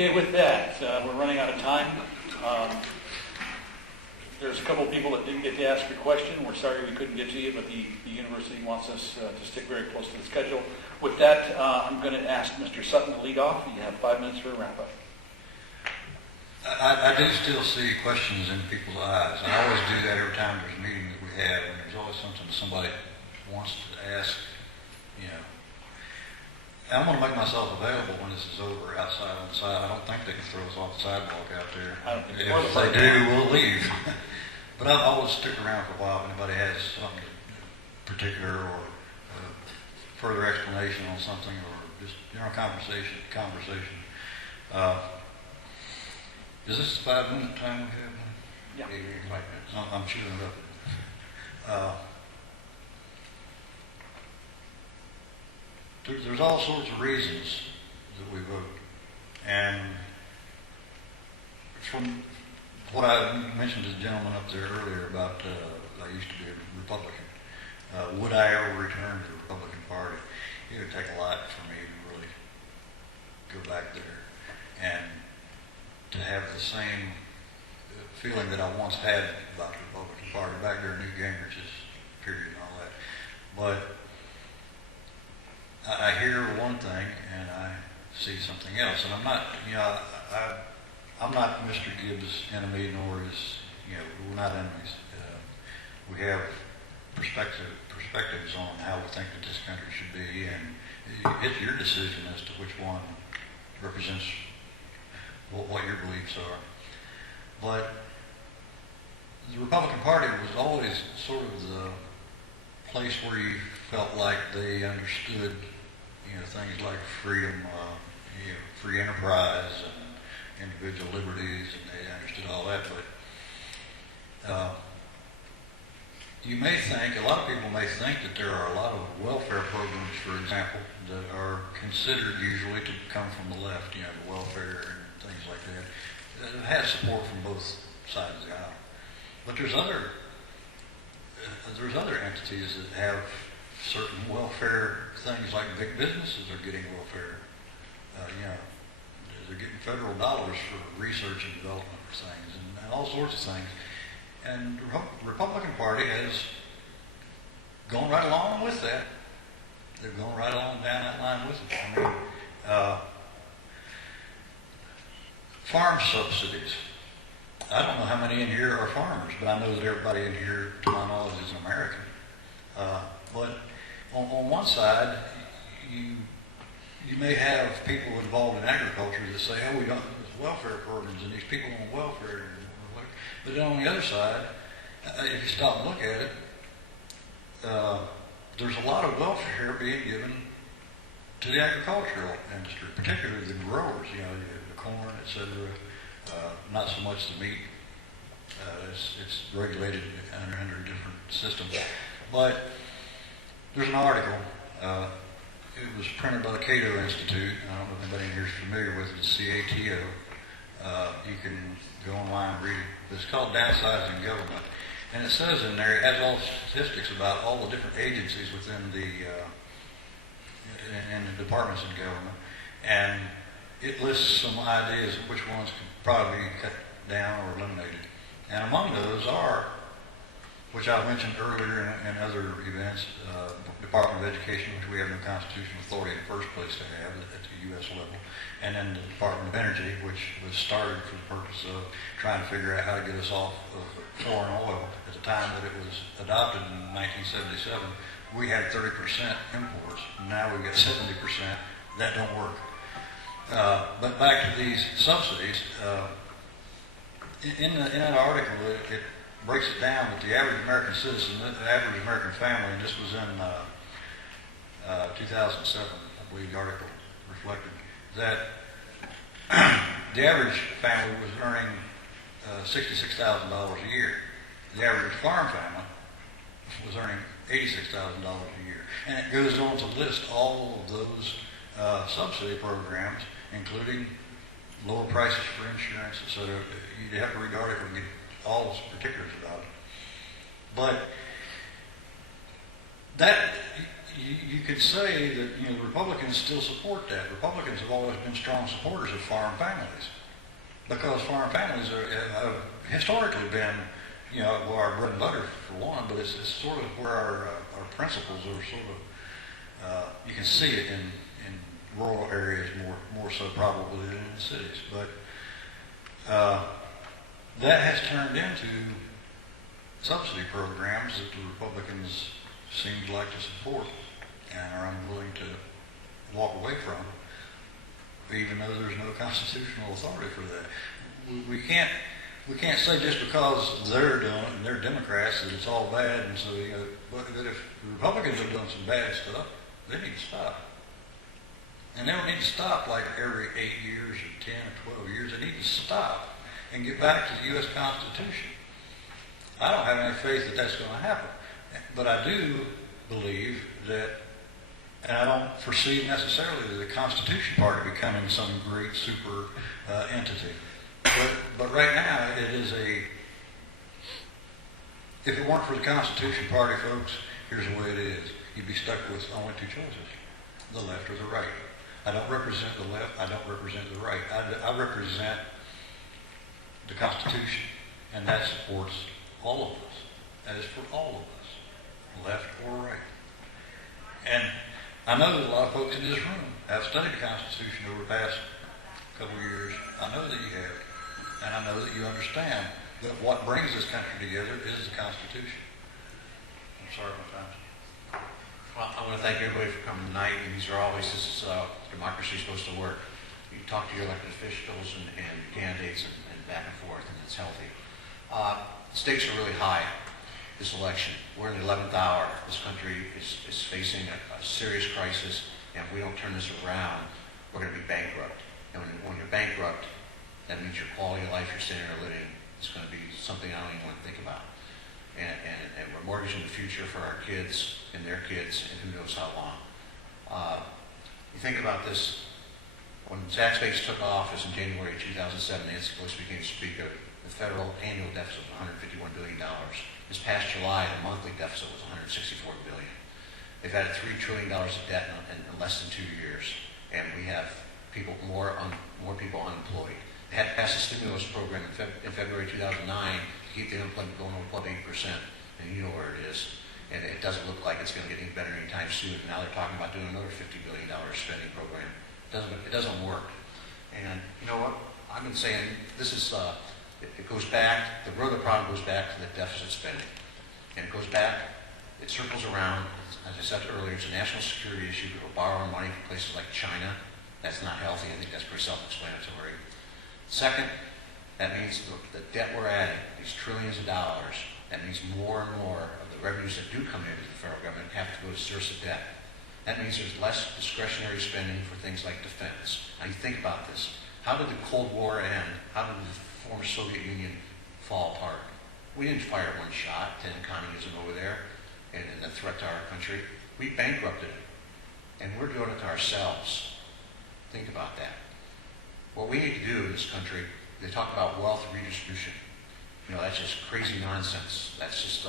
Okay, with that, we're running out of time. There's a couple of people that didn't get to ask a question. We're sorry we couldn't get to you, but the university wants us to stick very close to the schedule. With that, I'm going to ask Mr. Sutton to lead off. You have 5 minutes for a wrap-up. I do still see questions in people's eyes. I always do that every time there's a meeting that we have, and there's always something somebody wants to ask, you know. I'm going to make myself available when this is over outside on the side. I don't think they can throw us off the sidewalk out there. I don't think if they do, we'll leave. But I'll always stick around for a while if anybody has something particular or further explanation on something or just general conversation. Is this 5 minute time we have? Yeah. 8 minutes. I'm shooting it up. There's all sorts of reasons that we vote. And from what I mentioned to the gentleman up there earlier about I used to be a Republican. Would I ever return to the Republican Party? It would take a lot for me to really go back there and to have the same feeling that I once had about the Republican Party back there in Newt Gingrich's period and all that. But I hear one thing and I see something else, and I'm not, you know, I'm not Mr. Gibbs' enemy, nor is, you know, we're not enemies. We have perspectives on how we think that this country should be, and it's your decision as to which one represents what your beliefs are. But the Republican Party was always sort of the place where you felt like they understood, you know, things like freedom, you know, free enterprise and individual liberties, and they understood all that. But you may think, a lot of people may think that there are a lot of welfare programs, for example, that are considered usually to come from the left, you know, the welfare and things like that. It has support from both sides of the aisle. But there's other entities that have certain welfare things, like big businesses are getting welfare. You know, they're getting federal dollars for research and development for things and all sorts of things. And the Republican Party has gone right along with that. They've gone right along down that line with it. I mean, farm subsidies. I don't know how many in here are farmers, but I know that everybody in here, to my knowledge, is an American. But on one side, you may have people involved in agriculture that say, oh, we don't have welfare programs and these people on welfare. But then on the other side, if you stop and look at it, there's a lot of welfare being given to the agricultural industry, particularly the growers, you know, the corn, etc. Not so much the meat. It's regulated under a different system. But there's an article. It was printed by the Cato Institute. I don't know if anybody in here is familiar with it. It's CATO. You can go online and read it. It's called Downsizing Government. And it says in there, it has all statistics about all the different agencies within the in the departments in government. And it lists some ideas of which ones could probably be cut down or eliminated. And among those are, which I mentioned earlier in other events, Department of Education, which we have no constitutional authority in the first place to have at the U.S. level, and then the Department of Energy, which was started for the purpose of trying to figure out how to get us off of foreign oil. At the time that it was adopted in 1977, we had 30% imports. Now we've got 70%. That don't work. But back to these subsidies, in that article, it breaks it down that the average American citizen, the average American family, and this was in 2007, I believe the article reflected, that the average family was earning $66,000 a year. The average farm family was earning $86,000 a year. And it goes on to list all of those subsidy programs, including lower prices for insurance, etc. You'd have to read the article and get all the particulars about it. But that, you could say that, you know, the Republicans still support that. Republicans have always been strong supporters of farm families, because farm families have historically been, you know, well, our bread and butter for one, but it's sort of where our principles are sort of, you can see it in rural areas more so probably than in the cities. But that has turned into subsidy programs that the Republicans seem to like to support and are unwilling to walk away from, even though there's no constitutional authority for that. We can't say just because they're doing it and they're Democrats that it's all bad, and so, you know, but if the Republicans are doing some bad stuff, they need to stop. And they don't need to stop like every 8 years or 10 or 12 years. They need to stop and get back to the U.S. Constitution. I don't have any faith that that's going to happen. But I do believe that, and I don't foresee necessarily the Constitution Party becoming some great super entity. But right now, it is if it weren't for the Constitution Party, folks, here's the way it is. You'd be stuck with only two choices, the left or the right. I don't represent the left, I don't represent the right. I represent the Constitution, and that supports all of us. That is for all of us, left or right. And I know that a lot of folks in this room have studied the Constitution over the past couple of years. I know that you have. And I know that you understand that what brings this country together is the Constitution. I'm sorry my time's. Well, I want to thank everybody for coming tonight. And this is democracy is supposed to work. You talk to your elected officials and candidates and back and forth, and it's healthy. Stakes are really high this election. We're in the 11th hour. This country is facing a serious crisis, and if we don't turn this around, we're going to be bankrupt. And when you're bankrupt, that means your quality of life, your standard of living, is going to be something I don't even want to think about. And we're mortgaging the future for our kids and their kids, and who knows how long. You think about this. When Zach Space took office in January 2007, Nancy Pelosi became Speaker, the federal annual deficit was $151 billion. This past July, the monthly deficit was $164 billion. They've added $3 trillion of debt in less than 2 years, and we have more people unemployed. They had to pass a stimulus program in February 2009 to keep the unemployment going above 8%, and you know where it is. And it doesn't look like it's going to get any better anytime soon. Now they're talking about doing another $50 billion spending program. It doesn't work. And you know what? I've been saying this is, it goes back, the root of the problem goes back to the deficit spending. And it goes back, it circles around. As I said earlier, it's a national security issue. People borrow money from places like China. That's not healthy. I think that's pretty self-explanatory. Second, that means the debt we're adding, these trillions of dollars, that means more and more of the revenues that do come into the federal government have to go to service the debt. That means there's less discretionary spending for things like defense. Now you think about this. How did the Cold War end? How did the former Soviet Union fall apart? We didn't fire one shot to end communism over there and the threat to our country. We bankrupted it. And we're doing it to ourselves. Think about that. What we need to do in this country, they talk about wealth redistribution. You know, that's just crazy nonsense. That's just,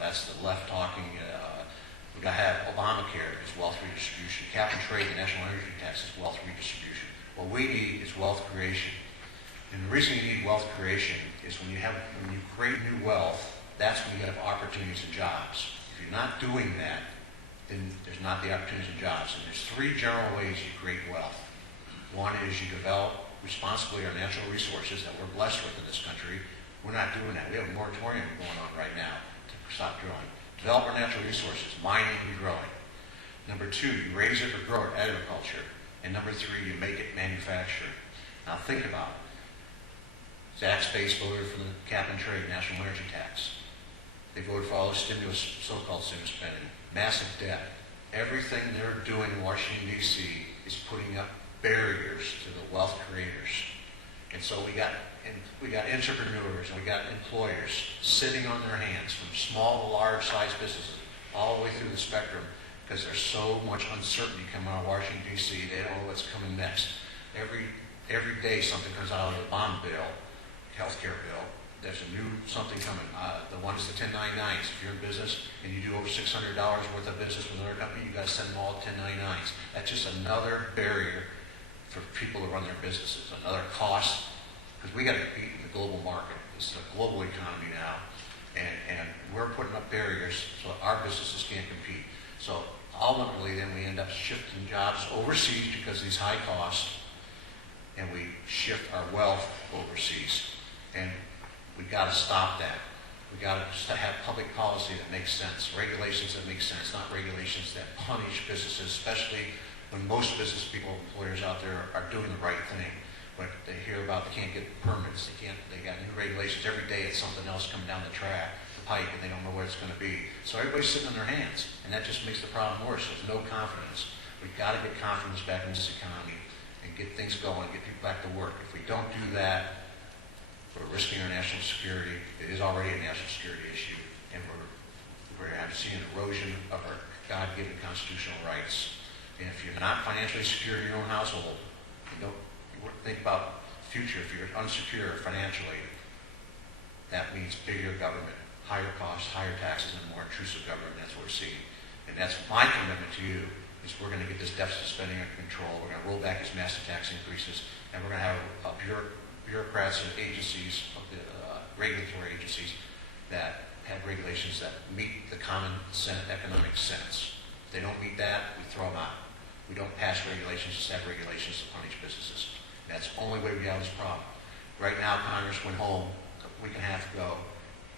that's the left talking. We've got to have Obamacare is wealth redistribution. Cap and trade, the national energy tax is wealth redistribution. What we need is wealth creation. And the reason you need wealth creation is when you create new wealth, that's when you have opportunities and jobs. If you're not doing that, then there's not the opportunities and jobs. And there's three general ways you create wealth. One is you develop responsibly our natural resources that we're blessed with in this country. We're not doing that. We have a moratorium going on right now to stop drilling. Develop our natural resources, mining and growing. Number two, you raise it or grow it, agriculture. And number three, you make it manufacturing. Now think about it. Zach Space voted for the cap and trade, national energy tax. They voted for all the stimulus, so-called stimulus spending. Massive debt. Everything they're doing in Washington, D.C. is putting up barriers to the wealth creators. And so we got entrepreneurs and we got employers sitting on their hands from small to large size businesses all the way through the spectrum because there's so much uncertainty coming out of Washington, D.C. They don't know what's coming next. Every day something comes out of the bond bill, healthcare bill, there's a new something coming. The one is the 1099s. If you're in business and you do over $600 worth of business with another company, you got to send them all 1099s. That's just another barrier for people to run their businesses, another cost, because we got to compete in the global market. It's a global economy now, and we're putting up barriers so our businesses can't compete. So ultimately, then we end up shifting jobs overseas because of these high costs, and we shift our wealth overseas. And we've got to stop that. We've got to have public policy that makes sense, regulations that make sense, not regulations that punish businesses, especially when most business people, employers out there are doing the right thing. But they hear about they can't get permits, they got new regulations every day. It's something else coming down the pipe, and they don't know what it's going to be. So everybody's sitting on their hands, and that just makes the problem worse. There's no confidence. We've got to get confidence back in this economy and get things going, get people back to work. If we don't do that, we're risking our national security. It is already a national security issue, and we're going to see an erosion of our God-given constitutional rights. And if you're not financially secure in your own household, you don't think about the future. If you're unsecure financially, that means bigger government, higher costs, higher taxes, and more intrusive government. That's what we're seeing. And that's my commitment to you, is we're going to get this deficit spending under control. We're going to roll back these massive tax increases, and we're going to have bureaucrats and agencies, regulatory agencies, that have regulations that meet the common economic sense. If they don't meet that, we throw them out. We don't pass regulations, just have regulations to punish businesses. That's the only way we get out of this problem. Right now, Congress went home a week and a half ago,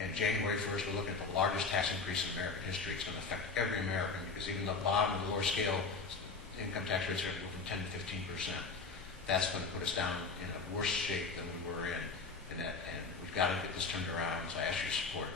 and January 1st, we're looking at the largest tax increase in American history. It's going to affect every American, because even the bottom and the lower scale income tax rates are going to go from 10 to 15%. That's going to put us down in a worse shape than we were in. And we've got to get this turned around, so I ask your support.